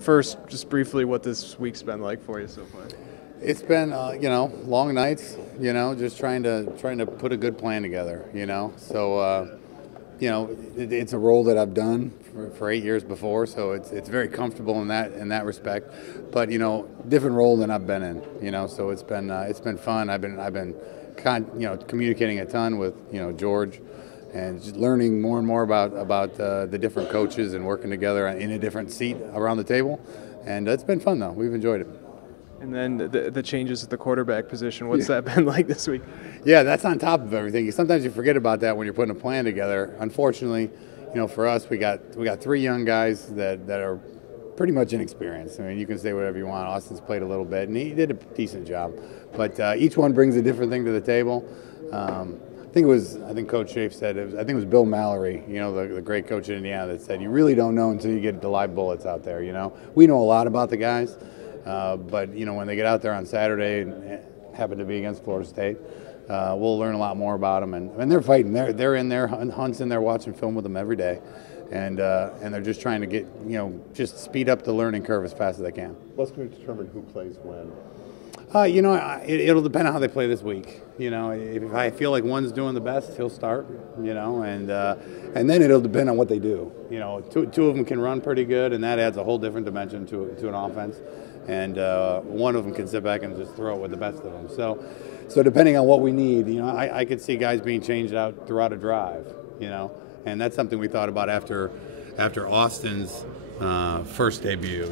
First, just briefly, what this week's been like for you so far. It's been, long nights. Just trying to put a good plan together. So it's a role that I've done for 8 years before, so it's very comfortable in that respect. But different role than I've been in. So it's been fun. I've been communicating a ton with George, and just learning more and more about the different coaches and working together in a different seat around the table. And it's been fun, though. We've enjoyed it. And then the changes at the quarterback position, what's that been like this week? Yeah, that's on top of everything. Sometimes you forget about that when you're putting a plan together. Unfortunately, for us, we got 3 young guys that are pretty much inexperienced. I mean, you can say whatever you want. Austin's played a little bit, and he did a decent job. But each one brings a different thing to the table. I think Coach Schaaf said, I think it was Bill Mallory, the great coach in Indiana, that said, you really don't know until you get the live bullets out there, We know a lot about the guys, but, when they get out there on Saturday and happen to be against Florida State, we'll learn a lot more about them. And they're fighting. They're in there, Hunt's in there watching film with them every day. And they're just trying to get, just speed up the learning curve as fast as they can. What's going to determine who plays when? It'll depend on how they play this week. If I feel like one's doing the best, he'll start. And then it'll depend on what they do. Two of them can run pretty good, and that adds a whole different dimension to an offense. And one of them can sit back and just throw it with the best of them. So depending on what we need, I could see guys being changed out throughout a drive. And that's something we thought about after Austin's first debut,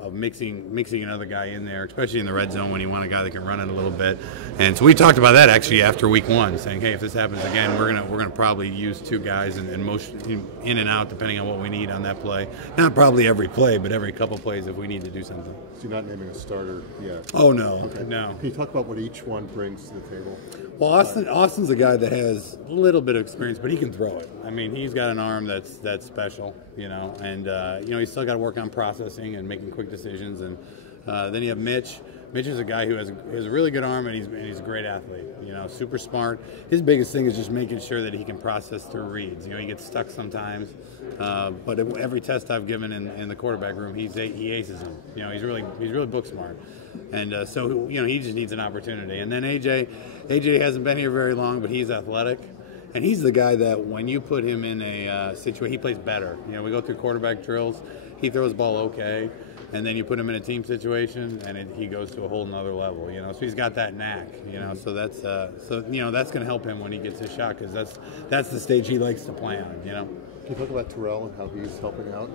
of mixing another guy in there, especially in the red zone when you want a guy that can run it a little bit. And so we talked about that actually after week 1, saying, hey, if this happens again, we're gonna probably use 2 guys and motion in and out depending on what we need on that play. Not probably every play, but every couple plays if we need to do something. So you're not naming a starter yet? Oh no, okay. No. Can you talk about what each one brings to the table? Well, Austin's a guy that has a little bit of experience, but he can throw it. I mean, he's got an arm that's special, and he's still got to work on processing and making quick decisions. And then you have Mitch. Mitch is a guy who has a really good arm, and he's a great athlete. Super smart. His biggest thing is just making sure that he can process through reads. He gets stuck sometimes, but every test I've given in the quarterback room, he aces them. He's really book smart, and so he just needs an opportunity. And then AJ hasn't been here very long, but he's athletic. And he's the guy that when you put him in a situation, he plays better. We go through quarterback drills. He throws the ball okay. And then you put him in a team situation, and he goes to a whole nother level. So he's got that knack. So that's that's going to help him when he gets his shot, because that's the stage he likes to play on. Can you talk about Terrell and how he's helping out?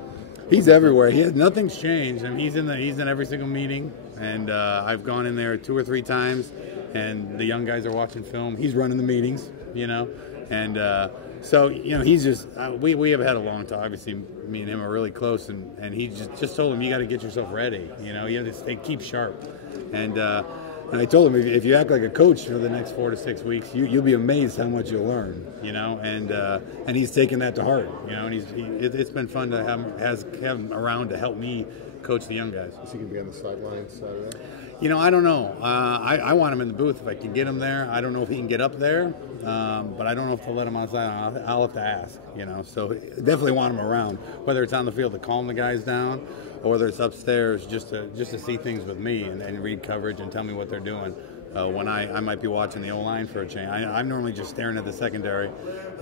He's everywhere. Nothing's changed. I mean, he's in every single meeting, and I've gone in there 2 or 3 times, and the young guys are watching film. He's running the meetings. And so he's just we have had a long talk. Obviously, me and him are really close, and he just told him, you got to get yourself ready. You have to keep sharp. And I told him, if you act like a coach for the next 4 to 6 weeks, you'll be amazed how much you'll learn. And he's taken that to heart. And it's been fun to have him around to help me coach the young guys. Is he going to be on the sidelines Saturday? I don't know. I want him in the booth if I can get him there. I don't know if he can get up there, but I don't know if they'll let him outside. I'll have to ask. So definitely want him around, whether it's on the field to calm the guys down, or whether it's upstairs just to see things with me and read coverage and tell me what they're doing. When I might be watching the O-line for a change. I'm normally just staring at the secondary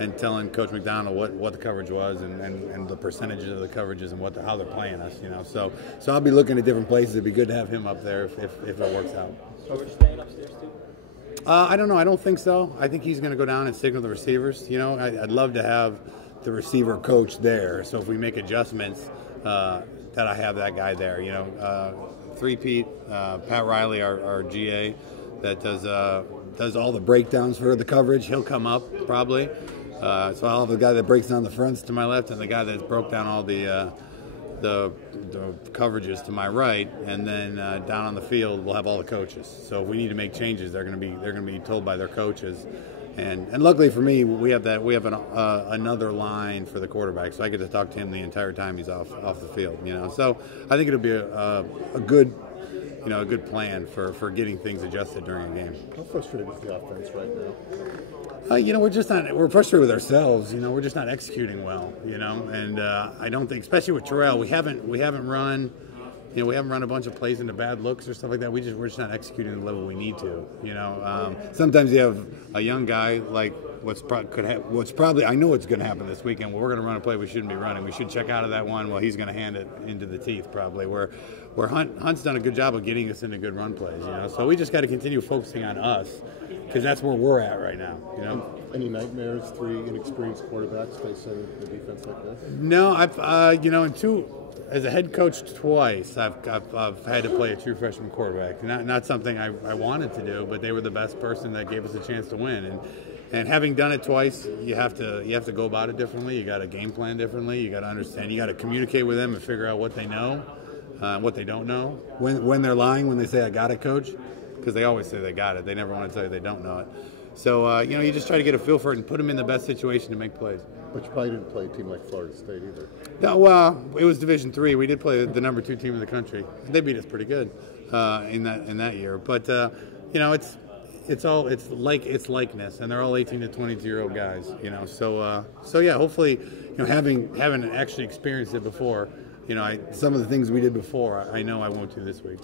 and telling Coach McDonald what the coverage was and the percentages of the coverages and how they're playing us. So I'll be looking at different places. It'd be good to have him up there if it works out. So we're staying upstairs too? I don't know. I don't think so. I think he's going to go down and signal the receivers. I'd love to have the receiver coach there. So if we make adjustments, that I have that guy there. Three-peat, Pat Riley, our GA, that does all the breakdowns for the coverage. He'll come up probably. So I'll have the guy that breaks down the fronts to my left, and the guy that broke down all the coverages to my right, and then down on the field we'll have all the coaches. So if we need to make changes, they're going to be told by their coaches. And luckily for me, we have another line for the quarterback, so I get to talk to him the entire time he's off the field. So I think it'll be a good plan for getting things adjusted during a game. How frustrated is the offense right now? We're just not. We're frustrated with ourselves. We're just not executing well. And I don't think, especially with Terrell, we haven't run. We haven't run a bunch of plays into bad looks or stuff like that. We're just not executing at the level we need to. Sometimes you have a young guy like what's probably I know what's going to happen this weekend. We're going to run a play we shouldn't be running. We should check out of that one. Well, he's going to hand it into the teeth probably. Where Hunt's done a good job of getting us into good run plays. So we just got to continue focusing on us because that's where we're at right now. Any nightmares? 3 inexperienced quarterbacks facing the defense like this? No, I've as a head coach twice, I've had to play a true freshman quarterback. Not something I wanted to do, but they were the best person that gave us a chance to win. And having done it twice, you have to go about it differently. You got to game plan differently. You got to understand. You got to communicate with them and figure out what they know, what they don't know. When they're lying, when they say I got it, coach, because they always say they got it. They never want to tell you they don't know it. So you just try to get a feel for it and put them in the best situation to make plays. But you probably didn't play a team like Florida State either. No, well, it was Division III. We did play the number 2 team in the country. They beat us pretty good in that year. But it's likeness, and they're all 18 to 22-year-old guys. So yeah, hopefully, having actually experienced it before, some of the things we did before, I know I won't do this week.